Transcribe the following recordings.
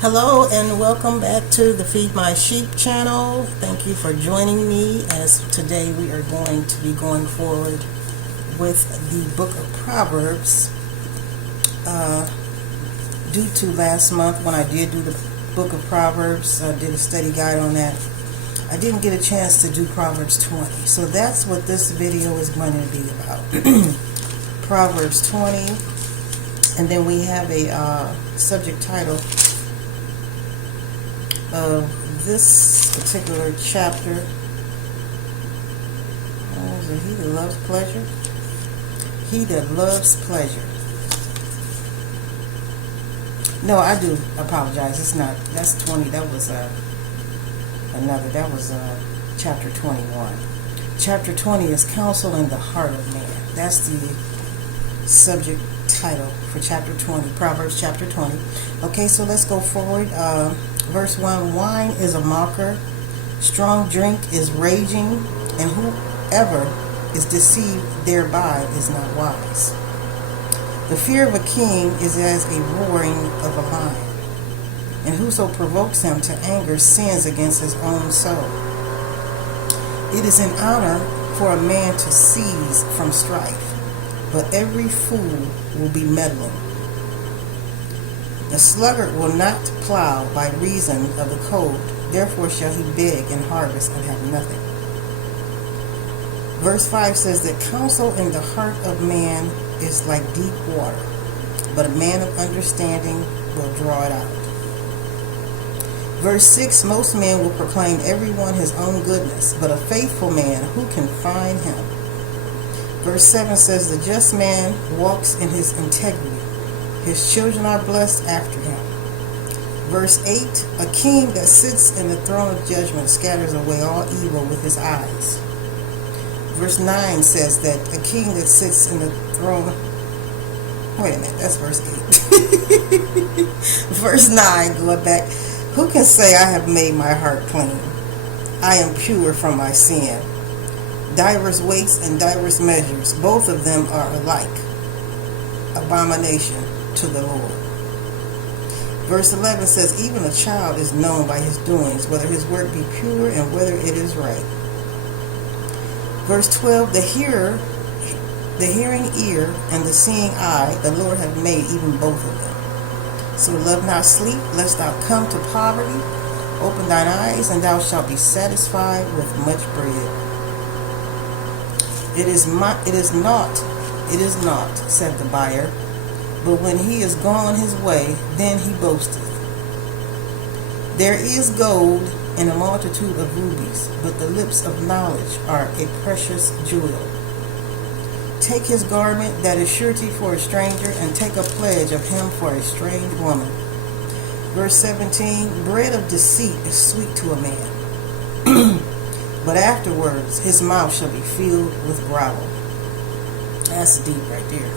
Hello and welcome back to the Feed My Sheep channel. Thank you for joining me as today we are going to be going forward with the book of Proverbs. Due to last month when I did do the book of Proverbs, I did a study guide on that. I didn't get a chance to do Proverbs 20. So that's what this video is going to be about. Proverbs 20. And then we have a subject title of this particular chapter. Is it he that loves pleasure? He that loves pleasure. No, I do apologize. It's not. That's 20. That was another. That was chapter 21. Chapter 20 is counsel in the heart of man. That's the subject title for chapter 20. Proverbs chapter 20. Okay, so let's go forward. Verse 1, wine is a mocker, strong drink is raging, and whoever is deceived thereby is not wise. The fear of a king is as a roaring of a lion, and whoso provokes him to anger sins against his own soul. It is an honor for a man to cease from strife, but every fool will be meddling. The sluggard will not plow by reason of the cold, therefore shall he beg and harvest and have nothing. Verse 5 says that counsel in the heart of man is like deep water, but a man of understanding will draw it out. Verse 6, most men will proclaim everyone his own goodness, but a faithful man, who can find him? Verse 7 says the just man walks in his integrity. His children are blessed after him. Verse 8, a king that sits in the throne of judgment scatters away all evil with his eyes. Verse 9 says that a king that sits in the throne... Wait a minute, that's verse 8. Verse 9, going back. Who can say I have made my heart clean? I am pure from my sin. Divers weights and divers measures, both of them are alike. Abomination to the Lord. Verse 11 says, even a child is known by his doings, whether his work be pure and whether it is right. Verse 12, the hearing ear and the seeing eye, the Lord hath made even both of them. So love not sleep, lest thou come to poverty. Open thine eyes, and thou shalt be satisfied with much bread. It is not, said the buyer, but when he is gone his way, then he boasteth. There is gold in a multitude of rubies, but the lips of knowledge are a precious jewel. Take his garment that is surety for a stranger, and take a pledge of him for a strange woman. Verse 17, bread of deceit is sweet to a man, but afterwards his mouth shall be filled with gravel. That's deep right there.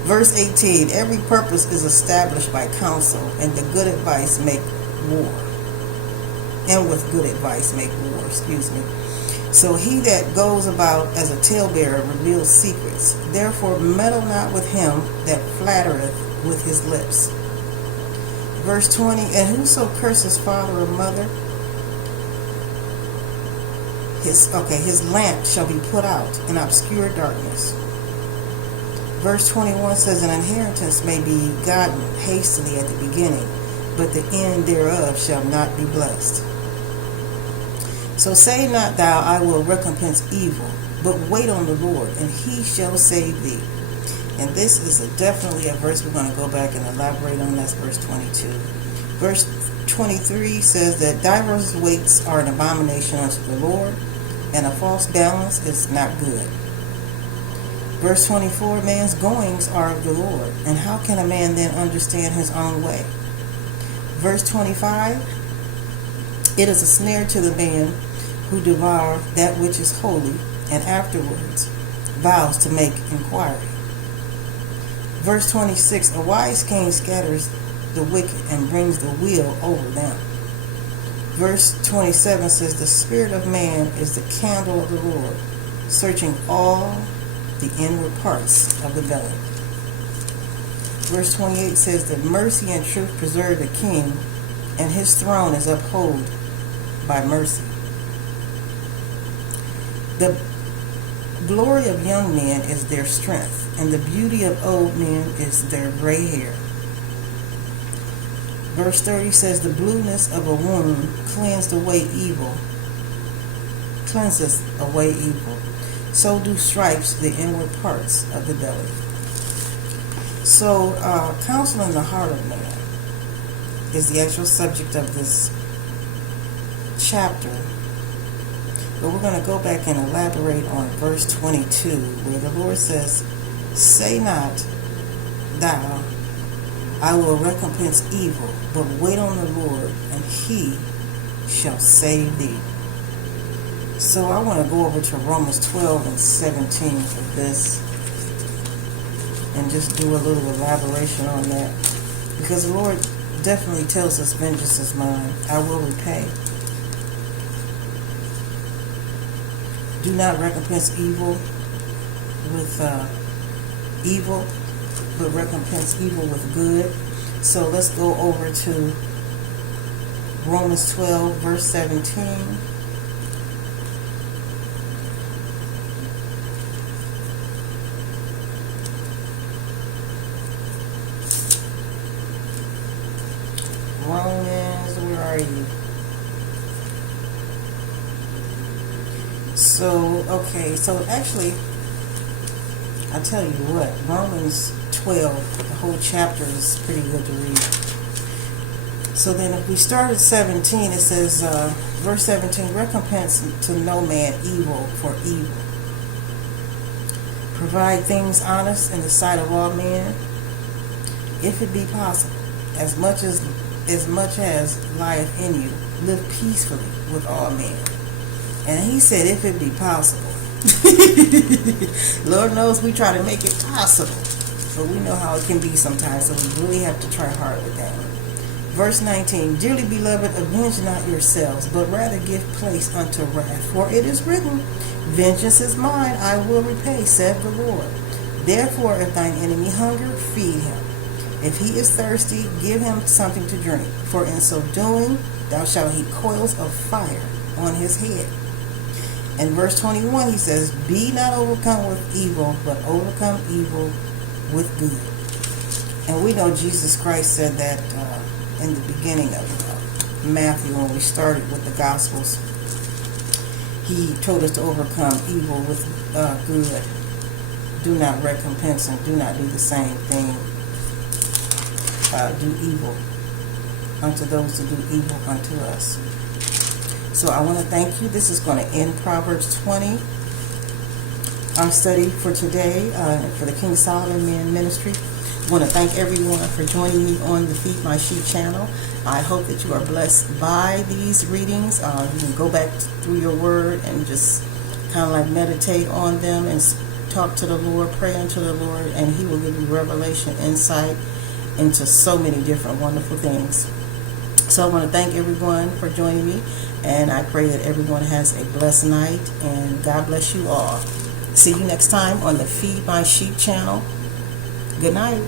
Verse 18, every purpose is established by counsel, and the good advice make war. And with good advice make war, So he that goes about as a talebearer reveals secrets. Therefore meddle not with him that flattereth with his lips. Verse 20, and whoso curses father or mother, his lamp shall be put out in obscure darkness. Verse 21 says, an inheritance may be gotten hastily at the beginning, but the end thereof shall not be blessed. So say not thou, I will recompense evil, but wait on the Lord, and he shall save thee. And this is definitely a verse we're going to go back and elaborate on. That's verse 22. Verse 23 says that divers weights are an abomination unto the Lord, and a false balance is not good. Verse 24, man's goings are of the Lord, and how can a man then understand his own way? Verse 25, it is a snare to the man who devour that which is holy, and afterwards vows to make inquiry. Verse 26, a wise king scatters the wicked and brings the wheel over them. Verse 27 says, the spirit of man is the candle of the Lord, searching all the inward parts of the belly. Verse 28 says that mercy and truth preserve the king, and his throne is upheld by mercy. The glory of young men is their strength, and the beauty of old men is their gray hair. Verse 30 says, the blueness of a wound cleanses away evil. So do stripes the inward parts of the belly. So, counseling the heart of man is the actual subject of this chapter. But we're going to go back and elaborate on verse 22, where the Lord says, say not thou, I will recompense evil, but wait on the Lord, and he shall save thee. So I want to go over to Romans 12 and 17 for this, and just do a little elaboration on that. Because the Lord definitely tells us, vengeance is mine, I will repay. Do not recompense evil with evil, but recompense evil with good. So let's go over to Romans 12, verse 17. Romans, where are you? So, okay, so actually, I tell you what, Romans 12, the whole chapter is pretty good to read. So then if we start at 17, it says, verse 17, recompense to no man evil for evil. Provide things honest in the sight of all men, if it be possible, as much as lieth in you, live peacefully with all men. And he said, if it be possible. Lord knows we try to make it possible, but we know how it can be sometimes, so we really have to try hard with that one. Verse 19, dearly beloved, avenge not yourselves, but rather give place unto wrath. For it is written, vengeance is mine, I will repay, saith the Lord. Therefore, if thine enemy hunger, feed him. If he is thirsty, give him something to drink. For in so doing, thou shalt heap coals of fire on his head. In verse 21, he says, be not overcome with evil, but overcome evil with good. And we know Jesus Christ said that in the beginning of Matthew, when we started with the Gospels. He told us to overcome evil with good. Do not recompense and do not do the same thing. Do evil unto those who do evil unto us. So I want to thank you. This is going to end Proverbs 20. Our study for today for the King Solomon Men Ministry. I want to thank everyone for joining me on the Feed My Sheep channel. I hope that you are blessed by these readings. You can go back through your word and just kind of like meditate on them and talk to the Lord, pray unto the Lord, and he will give you revelation, insight into so many different wonderful things. So I want to thank everyone for joining me, and I pray that everyone has a blessed night, and God bless you all. See you next time on the Feed My Sheep channel. Good night.